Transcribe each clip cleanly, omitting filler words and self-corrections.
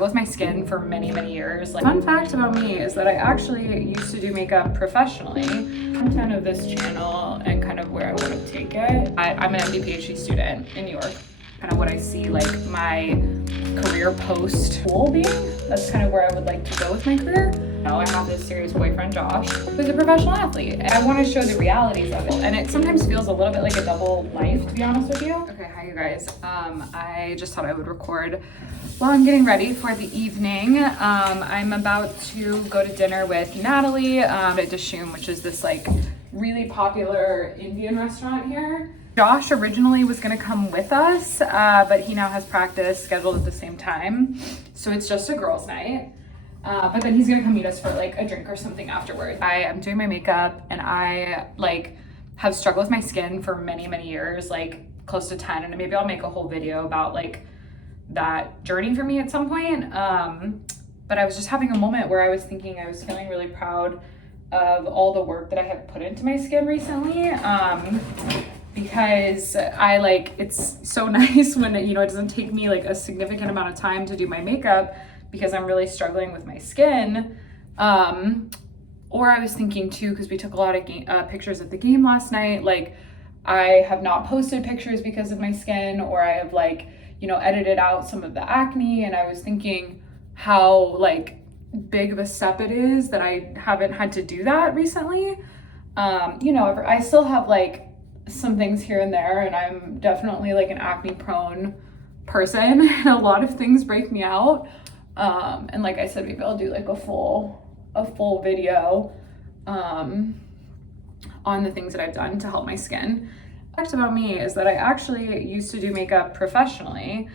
With my skin for many years. Like, fun fact about me is that I actually used to do makeup professionally. Content of this channel and kind of where I want to take it. I'm an MD-PhD student in New York. Kind of what I see like my career post school being. That's kind of where I would like to go with my career. I have this serious boyfriend, Josh, who's a professional athlete. And I want to show the realities of it. And it sometimes feels a little bit like a double life, to be honest with you. Okay, hi you guys. I just thought I would record while I'm getting ready for the evening. I'm about to go to dinner with Natalie at Dishoom, which is this like really popular Indian restaurant here. Josh originally was gonna come with us, but he now has practice scheduled at the same time. So it's just a girls' night. But then he's gonna come meet us for like a drink or something afterwards. I am doing my makeup and I like have struggled with my skin for many years, like close to 10, and maybe I'll make a whole video about like that journey for me at some point. But I was just having a moment where I was thinking I was feeling really proud of all the work that I have put into my skin recently. Because I like, it's so nice when it, it doesn't take me like a significant amount of time to do my makeup because I'm really struggling with my skin. Or I was thinking too, because we took a lot of pictures at the game last night, like I have not posted pictures because of my skin, or I have like, edited out some of the acne, and I was thinking how like big of a step it is that I haven't had to do that recently. I still have like some things here and there, and I'm definitely like an acne prone person and a lot of things break me out. And like I said, maybe I'll do like a full video on the things that I've done to help my skin. Fact about me is that I actually used to do makeup professionally,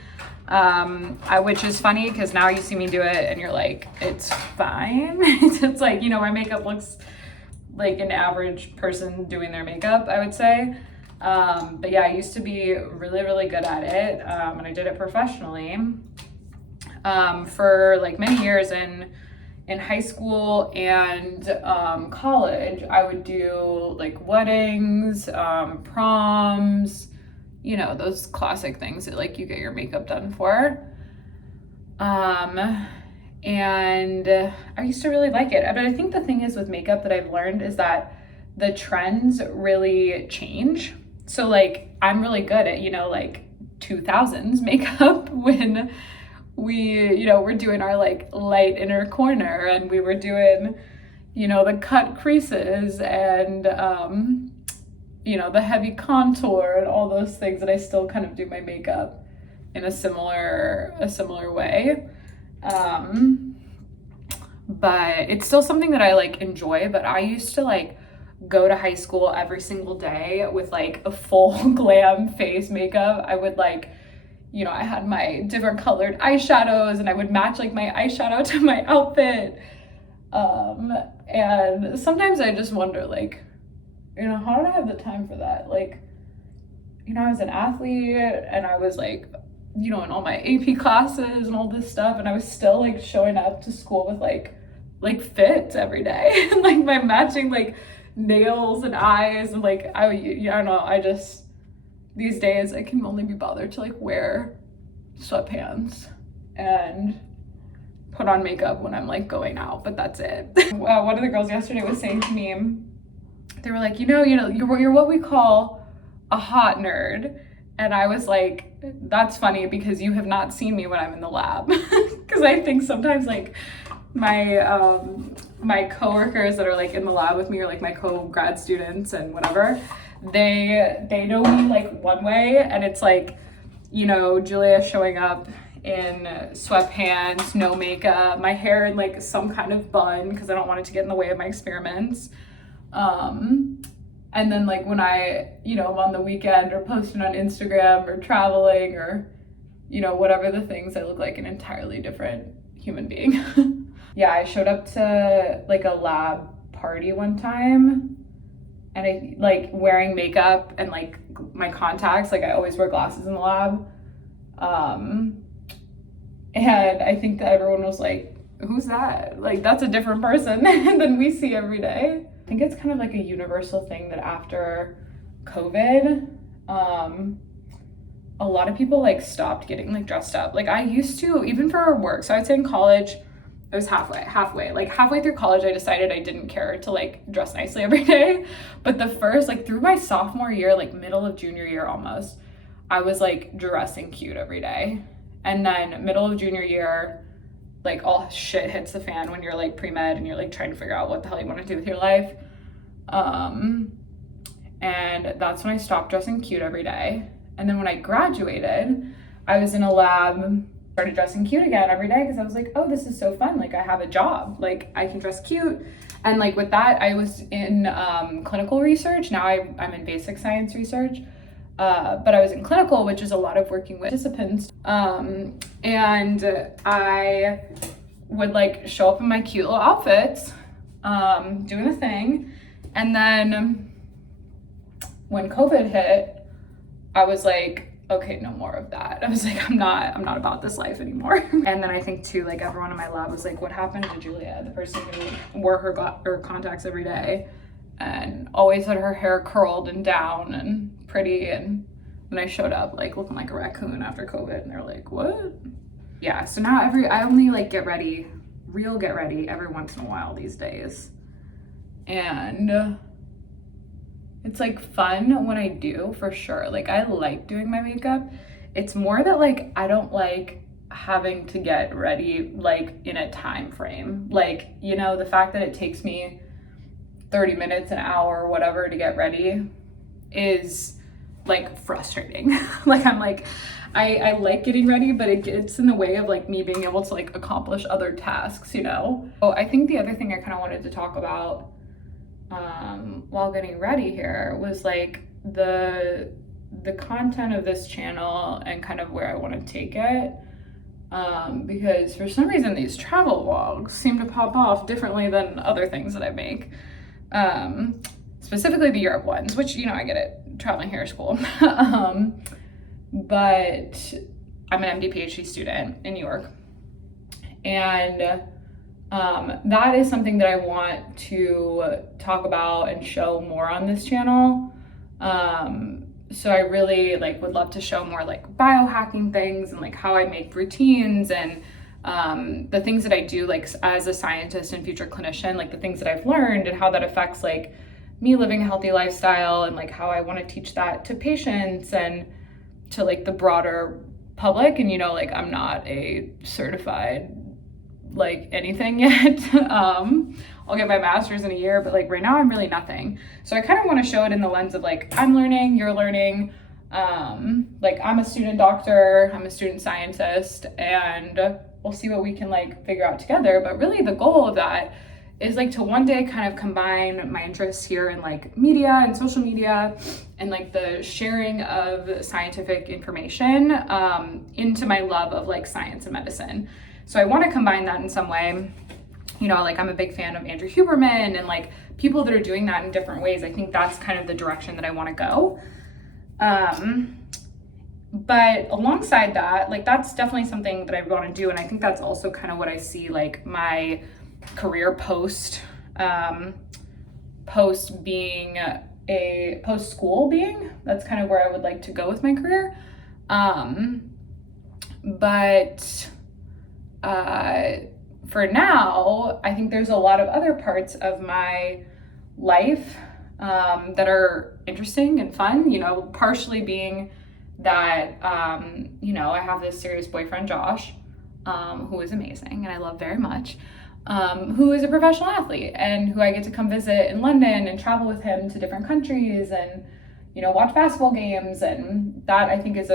which is funny because now you see me do it and you're like, it's fine. It's like, my makeup looks like an average person doing their makeup, I would say. But yeah, I used to be really good at it, and I did it professionally for like many years. In high school and college, I would do like weddings, proms, those classic things that like you get your makeup done for. And I used to really like it. But I think the thing is with makeup that I've learned is that the trends really change. So like I'm really good at, like 2000s makeup when we, we're doing our like light inner corner, and we were doing, the cut creases and, the heavy contour and all those things that I still kind of do my makeup in a similar way. But it's still something that I like enjoy. But I used to like go to high school every single day with like a full glam face makeup. I would like, I had my different colored eyeshadows and I would match like my eyeshadow to my outfit. And sometimes I just wonder like, how did I have the time for that? Like, I was an athlete and I was like, in all my AP classes and all this stuff, and I was still like showing up to school with like fits every day and like my matching like nails and eyes, and like I don't know, I just these days I can only be bothered to like wear sweatpants and put on makeup when I'm like going out, but that's it. One of the girls yesterday was saying to me, they were like, you're what we call a hot nerd. And I was like, that's funny because you have not seen me when I'm in the lab. Because I think sometimes like my coworkers that are like in the lab with me, or like my co-grad students and whatever, they know me like one way, and it's like, Julia showing up in sweatpants, no makeup, my hair in like some kind of bun because I don't want it to get in the way of my experiments. And then like when I'm on the weekend or posting on Instagram or traveling or, whatever the things, I look like an entirely different human being. Yeah, I showed up to like a lab party one time, and I like wearing makeup and like my contacts, like I always wear glasses in the lab. And I think that everyone was like, who's that? Like, that's a different person than we see every day. I think it's kind of like a universal thing that after COVID, a lot of people like stopped getting like dressed up. Like I used to, even for work. So I'd say in college, it was halfway through college, I decided I didn't care to like dress nicely every day. But the first, like through my sophomore year, like middle of junior year almost, I was like dressing cute every day. And then middle of junior year, like all shit hits the fan when you're like pre-med and you're like trying to figure out what the hell you want to do with your life. And that's when I stopped dressing cute every day. And then when I graduated, I was in a lab, started dressing cute again every day because I was like, oh, this is so fun. Like I have a job, like I can dress cute. And like with that, I was in clinical research. Now I'm in basic science research. But I was in clinical, which is a lot of working with participants. And I would like show up in my cute little outfits, doing the thing. And then when COVID hit, I was like, okay, no more of that. I was like, I'm not about this life anymore. And then I think too, like everyone in my lab was like, what happened to Julia, the person who wore her contacts every day and always had her hair curled and down and pretty? And when I showed up like looking like a raccoon after COVID, and they're like, what? Yeah, so now I only like get ready every once in a while these days. And it's like fun when I do, for sure. Like I like doing my makeup. It's more that like I don't like having to get ready like in a time frame. Like, you know, the fact that it takes me 30 minutes, an hour, whatever to get ready is like frustrating. Like I'm like, I like getting ready, but it gets in the way of like me being able to like accomplish other tasks, you know? So I think the other thing I kind of wanted to talk about while getting ready here was like the content of this channel and kind of where I want to take it, because for some reason these travel vlogs seem to pop off differently than other things that I make, specifically the Europe ones, which, you know, I get it, traveling here is cool. But I'm an MD-PhD student in New York, and that is something that I want to talk about and show more on this channel. So I really like would love to show more like biohacking things and like how I make routines and the things that I do like as a scientist and future clinician, like the things that I've learned and how that affects like me living a healthy lifestyle and like how I want to teach that to patients and to like the broader public. And, you know, like I'm not a certified like anything yet. I'll get my master's in a year, but like right now I'm really nothing. So I kind of want to show it in the lens of like, I'm learning, you're learning. Like I'm a student doctor, I'm a student scientist, and we'll see what we can like figure out together. But really the goal of that is like to one day kind of combine my interests here in like media and social media and like the sharing of scientific information into my love of like science and medicine. So I want to combine that in some way. You know, like I'm a big fan of Andrew Huberman and like people that are doing that in different ways. I think that's kind of the direction that I want to go. But alongside that, like that's definitely something that I want to do. And I think that's also kind of what I see like my career post being post school being. That's kind of where I would like to go with my career. But for now, I think there's a lot of other parts of my life that are interesting and fun, you know, partially being that, you know, I have this serious boyfriend, Josh, who is amazing and I love very much, who is a professional athlete and who I get to come visit in London and travel with him to different countries and, you know, watch basketball games. And that I think is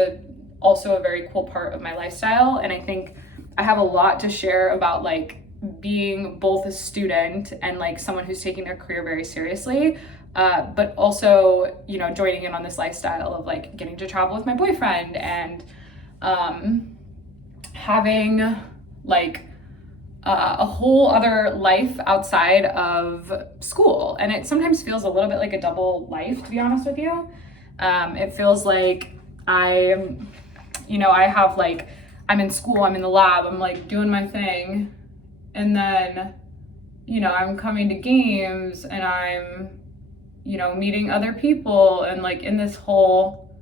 also a very cool part of my lifestyle. And I think I have a lot to share about like being both a student and like someone who's taking their career very seriously, but also, you know, joining in on this lifestyle of like getting to travel with my boyfriend and having like a whole other life outside of school. And it sometimes feels a little bit like a double life, to be honest with you. It feels like I'm in school, I'm in the lab, I'm like doing my thing. And then, you know, I'm coming to games and I'm, you know, meeting other people and like in this whole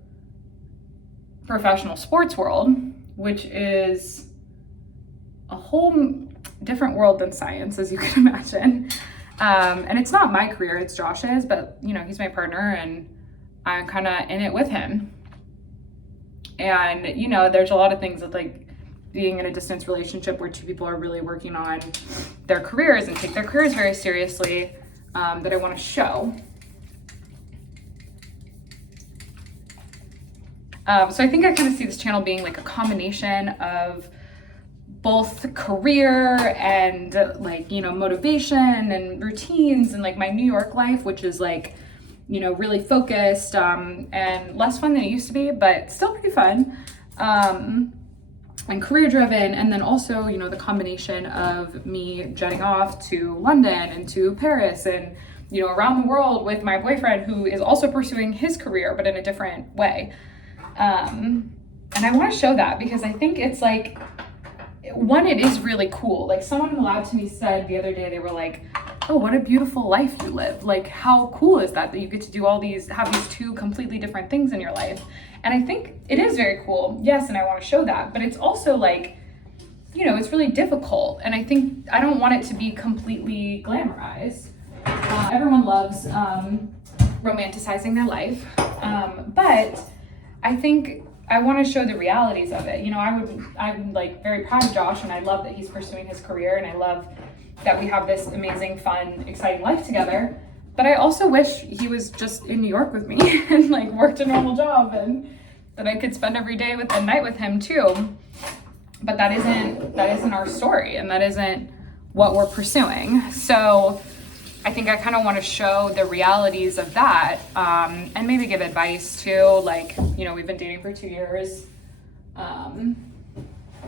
professional sports world, which is a whole different world than science, as you can imagine. And it's not my career, it's Josh's, but you know, he's my partner and I'm kind of in it with him. And you know, there's a lot of things that like being in a distance relationship where two people are really working on their careers and take their careers very seriously, that I want to show. So I think I kind of see this channel being like a combination of both career and like, you know, motivation and routines and like my New York life, which is like, you know, really focused and less fun than it used to be, but still pretty fun, and career driven. And then also, you know, the combination of me jetting off to London and to Paris and, you know, around the world with my boyfriend who is also pursuing his career, but in a different way. And I want to show that because I think it's like, one, it is really cool. Like someone in the lab to me said the other day, they were like, oh, what a beautiful life you live. Like how cool is that you get to do all these, have these two completely different things in your life. And I think it is very cool. Yes. And I want to show that, but it's also like, you know, it's really difficult. And I think I don't want it to be completely glamorized. Everyone loves romanticizing their life. But I think I want to show the realities of it. You know, I'm like very proud of Josh and I love that he's pursuing his career and I love that we have this amazing, fun, exciting life together. But I also wish he was just in New York with me and like worked a normal job and that I could spend every day with the night with him too. But that isn't our story and that isn't what we're pursuing. So I think I kind of want to show the realities of that, and maybe give advice too. Like, you know, we've been dating for 2 years, that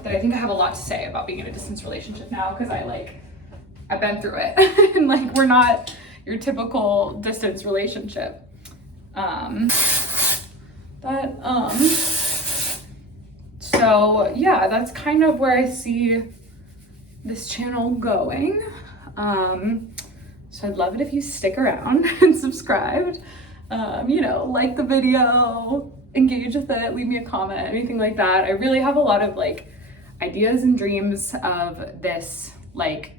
I think I have a lot to say about being in a distance relationship now because I've been through it and like we're not your typical distance relationship. So yeah, that's kind of where I see this channel going. So I'd love it if you stick around and subscribed, you know, like the video, engage with it, leave me a comment, anything like that. I really have a lot of like ideas and dreams of this, like,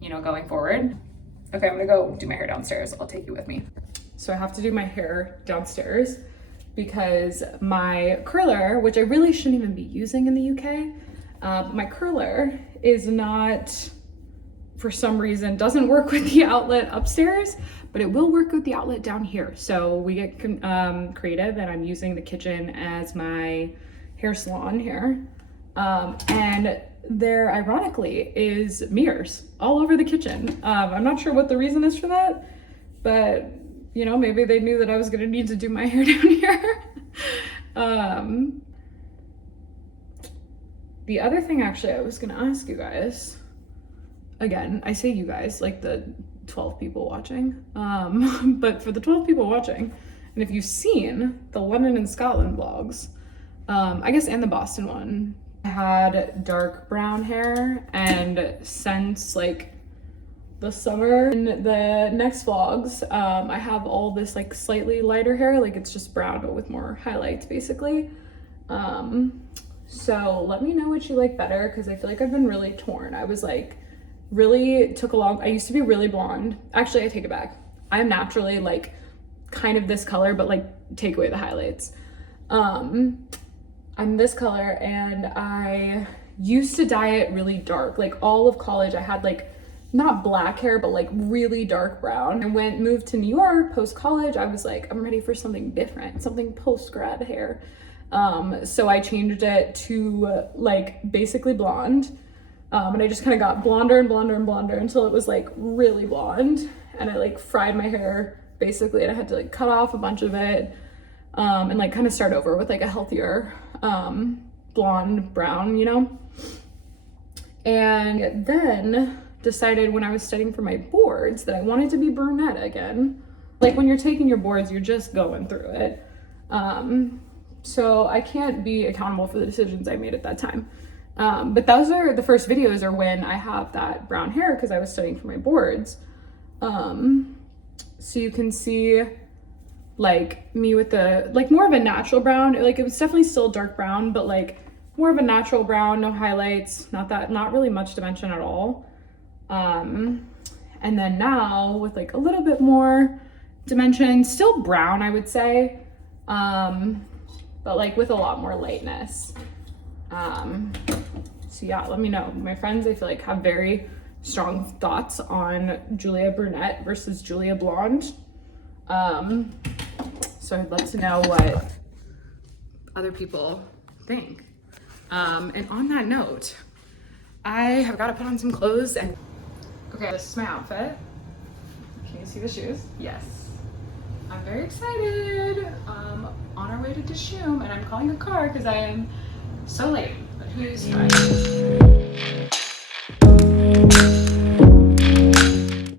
you know, going forward. Okay, I'm gonna go do my hair downstairs. I'll take you with me. So I have to do my hair downstairs because my curler, which I really shouldn't even be using in the UK, my curler is not, for some reason, doesn't work with the outlet upstairs, but it will work with the outlet down here. So we get creative and I'm using the kitchen as my hair salon here. And there, ironically, is mirrors all over the kitchen. I'm not sure what the reason is for that, but you know, maybe they knew that I was gonna need to do my hair down here. The other thing actually I was gonna ask you guys, again, I say you guys, like the 12 people watching, but for the 12 people watching, and if you've seen the London and Scotland vlogs, I guess, and the Boston one, I had dark brown hair, and since like the summer, in the next vlogs, I have all this like slightly lighter hair, like it's just brown, but with more highlights basically. So let me know what you like better, because I feel like I've been really torn. I was like, really took a long, I used to be really blonde. Actually, I take it back. I'm naturally like kind of this color, but like take away the highlights. I'm this color and I used to dye it really dark. Like all of college, I had like not black hair, but like really dark brown. I moved to New York post-college. I was like, I'm ready for something different, something post-grad hair. So I changed it to like basically blonde. And I just kind of got blonder and blonder and blonder until it was like really blonde. And I like fried my hair basically, and I had to like cut off a bunch of it, and like kind of start over with like a healthier blonde brown, you know? And then decided when I was studying for my boards that I wanted to be brunette again. Like when you're taking your boards, you're just going through it. So I can't be accountable for the decisions I made at that time. But those are the first videos are when I have that brown hair because I was studying for my boards. So you can see like me with the, like more of a natural brown. Like it was definitely still dark brown, but like more of a natural brown, no highlights, not really much dimension at all. And then now with like a little bit more dimension, still brown, I would say, but like with a lot more lightness. So yeah, let me know. My friends, I feel like, have very strong thoughts on Julia Brunette versus Julia Blonde. So I'd love to know what other people think. And on that note, I have got to put on some clothes and, okay, this is my outfit. Can you see the shoes? Yes. I'm very excited. On our way to Dishoom, and I'm calling a car because I am so late. But who's driving?